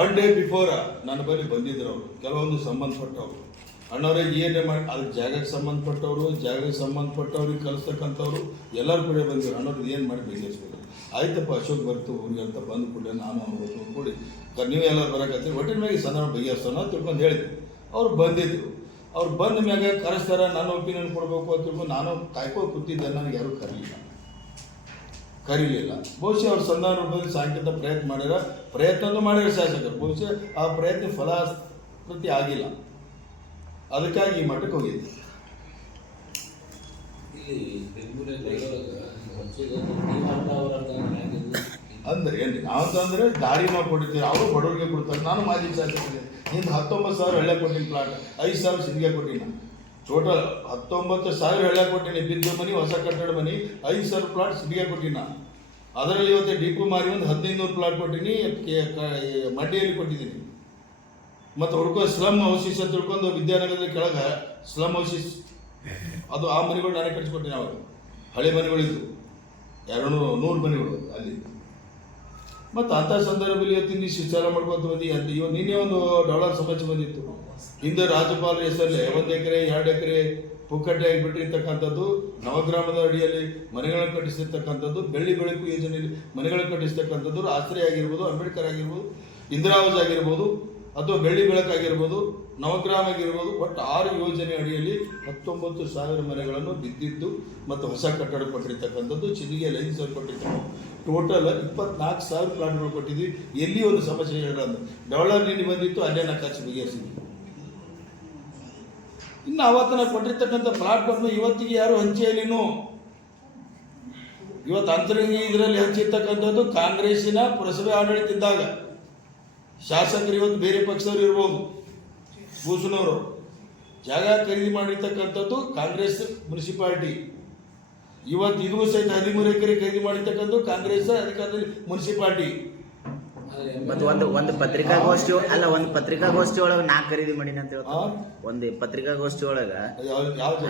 One day before ನನ್ನ ಬಳಿ ಬಂದಿದ್ರು ಅವರು. ಕೆಲವೊಂದು ಸಂಬಂಧಪಟ್ಟವರು. ಅಣ್ಣವರೇ ಏನೇ ಮಾಡಿ, ಅದ್ರ ಜಾಗಕ್ಕೆ ಸಂಬಂಧಪಟ್ಟವರು, ಜಾಗಕ್ಕೆ ಸಂಬಂಧಪಟ್ಟವ್ರಿಗೆ ಕಲಿಸ್ತಕ್ಕಂಥವ್ರು, ಎಲ್ಲರೂ ಕೂಡ ಬಂದಿದ್ರು. ಅಣ್ಣವ್ರು ಏನು ಮಾಡಿ ಬಗೆಹರಿಸ್ಬೇಕು ಆಯ್ತಪ್ಪ, ಅಶೋಕ್ ಬರ್ತು, ಊರಿಗೆ ಅಂತ ಬಂದು ಕೂಡ ನಾನು ಅವರು ಕೂಡಿ ನೀವೇ ಎಲ್ಲರೂ ಬರಕತ್ತೀರಿ? ಒಟ್ಟಿನ ಮ್ಯಾಗೆ ಸಂದರ್ಭ ಬಗೆಹರಿಸೋಣ ತಿಳ್ಕೊಂಡು ಹೇಳಿದ್ರು. ಅವ್ರು ಬಂದಿದ್ರು. ಅವ್ರು ಬಂದ ಮ್ಯಾಗ ಕರೆಸ್ತಾರ, ನನ್ನ ಒಪಿನಿಯನ್ ಕೊಡಬೇಕು ಅಂತ ತಿಳ್ಕೊಂಡು ನಾನು ಕಾಯ್ಕೊಂಡು ಕೂತಿದ್ದೆ. ನನಗೆ ಯಾರು ಕರೀಲಿಲ್ಲ. ಕರೀಲಿಲ್ಲ. ಬಹುಶಃ ಅವ್ರ ಸಂಧಾನ ರೂಪದಲ್ಲಿ ಸಾಯಂಕಾಲ ಪ್ರಯತ್ನ ಮಾಡಿರೋ ಪ್ರಯತ್ನನೂ ಮಾಡಿರೋ ಶಾಸಕರು. ಬಹುಶಃ ಆ ಪ್ರಯತ್ನ ಫಲಾಸ್ಪತಿ ಆಗಿಲ್ಲ. ಅದಕ್ಕಾಗಿ ಈ ಮಠಕ್ಕೆ ಹೋಗಿದ್ದೆ. ಅಂದ್ರೆ ಏನು ನಾವಂತಂದ್ರೆ ದಾರಿ ನಾವು ಅವರು ಬಡವರಿಗೆ ಕೊಡ್ತಾರೆ. ನಾನು ಮಾಜಿ ಶಾಸಕರಿಗೆ. ಹಿಂದೆ ಹತ್ತೊಂಬತ್ತು ಸಾವಿರ ಹಳ್ಳೆ ಕೊಟ್ಟಿನಿ ಪ್ಲಾಟ್ ಐದು ಸಾವಿರ ಸಿಂಧಿಗೆ ಕೊಟ್ಟಿನ. ಟೋಟಲ್ ಹತ್ತೊಂಬತ್ತು ಸಾವಿರ ಎಳ್ಳೆ ಕೊಟ್ಟಿನಿ. ಬಿದ್ದ ಮನಿ, ಹೊಸ ಕಟ್ಟಡ ಮನಿ, ಐದು ಸಾವಿರ ಪ್ಲಾಟ್ ಸಿಟಿಗೆ ಕೊಟ್ಟಿನ ಅದರಲ್ಲಿ ಇವತ್ತು ಡಿಪು ಮಾರಿ ಒಂದು ಹದಿನೈದು ನೂರು ಪ್ಲಾಟ್ ಕೊಟ್ಟಿನಿ ಮಂಡ್ಯದಲ್ಲಿ ಕೊಟ್ಟಿದ್ದೀನಿ ಮತ್ತು ಹುಡ್ಕೊಂಡು ಸ್ಲಮ್ ಹೌಸಿಸ್ ಅಂತ ತಿಳ್ಕೊಂಡು ವಿದ್ಯಾನಗರದ ಕೆಳಗೆ ಸ್ಲಮ್ ಹೌಸಿಸ್ ಅದು ಆ ಮನೆಗಳು ನಾನೇ ಕಟ್ಸಿಕೊಟ್ಟಿನಿ ಅವರು ಹಳೆ ಮನೆಗಳಿದ್ದು ಎರಡು ನೂರು ಮನೆಗಳು ಅಲ್ಲಿ. ಮತ್ತು ಅಂತ ಸಂದರ್ಭದಲ್ಲಿ ಇವತ್ತು ಶಿಚಾರ ಮಾಡ್ಕೊಂತ ಅಂತ ಇವಾಗ ನಿನ್ನೆ ಒಂದು ಡಾಲರ್ ಸಮಸ್ಯೆ ಬಂದಿತ್ತು. ಹಿಂದೆ ರಾಜ್ಯಪಾಲರ ಹೆಸರಲ್ಲೇ ಒಂದು ಎಕರೆ, ಎರಡು ಎಕರೆ ಪುಕ್ಕಟ್ಟೆ ಆಗಿಬಿಟ್ಟಿರ್ತಕ್ಕಂಥದ್ದು. ನವಗ್ರಾಮದ ಅಡಿಯಲ್ಲಿ ಮನೆಗಳನ್ನು ಕಟ್ಟಿಸಿರ್ತಕ್ಕಂಥದ್ದು. ಬೆಳ್ಳಿ ಬೆಳಕು ಯೋಜನೆಯಲ್ಲಿ ಮನೆಗಳನ್ನು ಕಟ್ಟಿಸ್ತಕ್ಕಂಥದ್ದು ಆಶ್ರಯ ಆಗಿರ್ಬೋದು, ಅಂಬೇಡ್ಕರ್ ಆಗಿರ್ಬೋದು ಇಂದಿರಾವಾಸ್ ಆಗಿರ್ಬೋದು. ಅಥವಾ ಬೆಳ್ಳಿ ಬೆಳಕಾಗಿರ್ಬೋದು ನವಗ್ರಾಮ ಆಗಿರ್ಬೋದು ಒಟ್ಟು ಆರು ಯೋಜನೆ ಅಡಿಯಲ್ಲಿ ಹತ್ತೊಂಬತ್ತು ಸಾವಿರ ಮನೆಗಳನ್ನು ಬಿದ್ದಿದ್ದು ಮತ್ತು ಹೊಸ ಕಟ್ಟಡ ಕೊಟ್ಟಿರ್ತಕ್ಕಂಥದ್ದು ಚಿಲಿಗೆಯಲ್ಲಿ ಐದು ಸಾವಿರ ಟೋಟಲ್ ಇಪ್ಪತ್ನಾಲ್ಕು ಸಾವಿರ ಪ್ಲಾಟ್ಗಳು ಕೊಟ್ಟಿದ್ವಿ. ಎಲ್ಲಿ ಒಂದು ಸಮಸ್ಯೆ ಹೇಳೋದು ಡೆವಲಪ್ ನೀಡಿ ಬಂದಿತ್ತು, ಅಲ್ಲೇ ನಾ ಖರ್ಚು ಬಗೆಹರಿಸಿದ್ವಿ ಇನ್ನು ಅವತ್ತು ನಾವು ಕೊಟ್ಟಿರ್ತಕ್ಕಂಥ ಪ್ಲಾಟ್ಗಳನ್ನು ಇವತ್ತಿಗೆ ಯಾರು ಹಂಚಿಯಲ್ಲಿನೂ ಇವತ್ತು ಅಂತರಂಗಿ ಇದರಲ್ಲಿ ಹಂಚಿರ್ತಕ್ಕಂಥದ್ದು ಕಾಂಗ್ರೆಸ್ಸಿನ ಪುರಸಭೆ ಆಡಳಿತ ಇದ್ದಾಗ. ಶಾಸಕರು ಇವತ್ತು ಬೇರೆ ಪಕ್ಷದವ್ರು ಇರ್ಬೋದು. ಭೂಷಣವರು. ಜಾಗ ಖರೀದಿ ಮಾಡಿರ್ತಕ್ಕಂಥದ್ದು ಕಾಂಗ್ರೆಸ್ ಮುನ್ಸಿಪಾಲ್ಟಿ. ಇವತ್ತು ಇದು ಸಹಿತ ಹದಿಮೂರು ಎಕರೆ ಖರೀದಿ ಮಾಡಿರ್ತಕ್ಕಂಥದ್ದು ಕಾಂಗ್ರೆಸ್ ಅಧಿಕಾರದಲ್ಲಿ ಮುನ್ಸಿಪಾಲ್ಟಿ. ಮತ್ತೆ ಒಂದು ಒಂದು ಪತ್ರಿಕಾಗೋಷ್ಠಿ ಅಲ್ಲ ಒಂದು ಪತ್ರಿಕಾಗೋಷ್ಠಿ ಒಳಗ ನಾ ಖರೀದಿ ಮಾಡೀನಿ ಅಂತ? ಹೇಳ್ತಾರೆ? ಒಂದು ಪತ್ರಿಕಾಗೋಷ್ಠಿ ಒಳಗ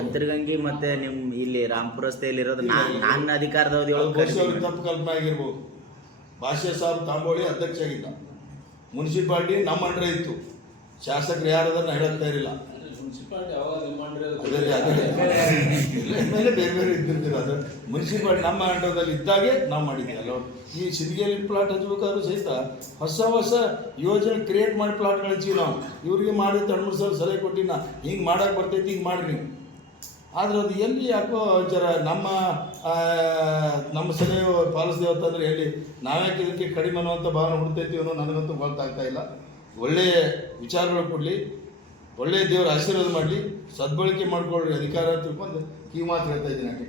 ಅಂತರ್ಗಂಗಿ ಮತ್ತೆ ನಿಮ್ ಇಲ್ಲಿ ರಾಮ್ಪುರ ರಸ್ತೆಯಲ್ಲಿ ಇರೋದು ನನ್ನ ಅಧಿಕಾರದವಧಿ ಅದು ಒಳಗೆ. ತಪ್ಪು ಕಲ್ಪನೆ ಆಗಿರ್ಬೋದು. ಭಾಷೆ ಸಾಬ್ ತಾಂಬೋಳಿ ಅಧ್ಯಕ್ಷ ಆಗಿದ್ದ. ಮುನ್ಸಿಪಾಲ್ಟಿ ನಮ್ಮ ಅಂಡ್ರೆ ಇತ್ತು. ಶಾಸಕರು ಯಾರು ಅದನ್ನ ಹೇಳುತ್ತಾ ಇರಲಿಲ್ಲ. ಮೇಲೆ ಬೇರೆ ಬೇರೆ ಇದ್ದಿರ್ತೀರ ಅದು. ಮುನ್ಸಿಪಾಲ್ಟಿ ನಮ್ಮ ಅಂಡ್ರದಲ್ಲಿ ಇದ್ದಾಗೆ ನಾವು ಮಾಡಿದ್ವಿ. ಅಲ್ಲ ಈ ಸಿಂಧಿಗೆಯಲ್ಲಿ ಪ್ಲಾಟ್ ಹಚ್ಬೇಕಾದ್ರೂ ಸಹಿತ ಹೊಸ ಹೊಸ ಯೋಜನೆ ಕ್ರಿಯೇಟ್ ಮಾಡಿ ಪ್ಲಾಟ್ಗಳು ಹಚ್ಚಿವಿ ನಾವು. ಇವ್ರಿಗೆ ಮಾಡಿ ಎರಡು ಮೂರು ಸಲ ಸಲಹೆ ಕೊಟ್ಟಿನ ಹಿಂಗೆ ಮಾಡಕ್ಕೆ ಬರ್ತೈತಿ ಹಿಂಗೆ ಮಾಡ್ರಿ ನೀವು. ಆದ್ರೆ ಅದು ಎಲ್ಲಿ ಯಾಕೋ ಜರ ನಮ್ಮ ನಮ್ಮ ಸಲಹೆ ಪಾಲಿಸ್ದೇವೆ ಅಂತಂದ್ರೆ ಎಲ್ಲಿ ನಾವ್ಯಾಕೆ ಇದಕ್ಕೆ ಕಡಿಮೆ ಅನ್ನುವಂಥ ಭಾವನೆ ಹುಡ್ತೈತಿ ಅನ್ನೋ ನನಗಂತೂ ಗೊತ್ತಾಗ್ತಾ ಇಲ್ಲ. ಒಳ್ಳೆಯ ವಿಚಾರಗಳು ಕೊಡಲಿ, ಒಳ್ಳೆಯ ದೇವರ ಆಶೀರ್ವಾದ ಮಾಡಲಿ, ಸದ್ಬಳಕೆ ಮಾಡಿಕೊಳ್ಳಿ, ಅಧಿಕಾರ ತಿಳ್ಕೊಂಡು ಈ ಮಾತು ಹೇಳ್ತಾ ಇದ್ದೀನಿ ಯಾಕೆ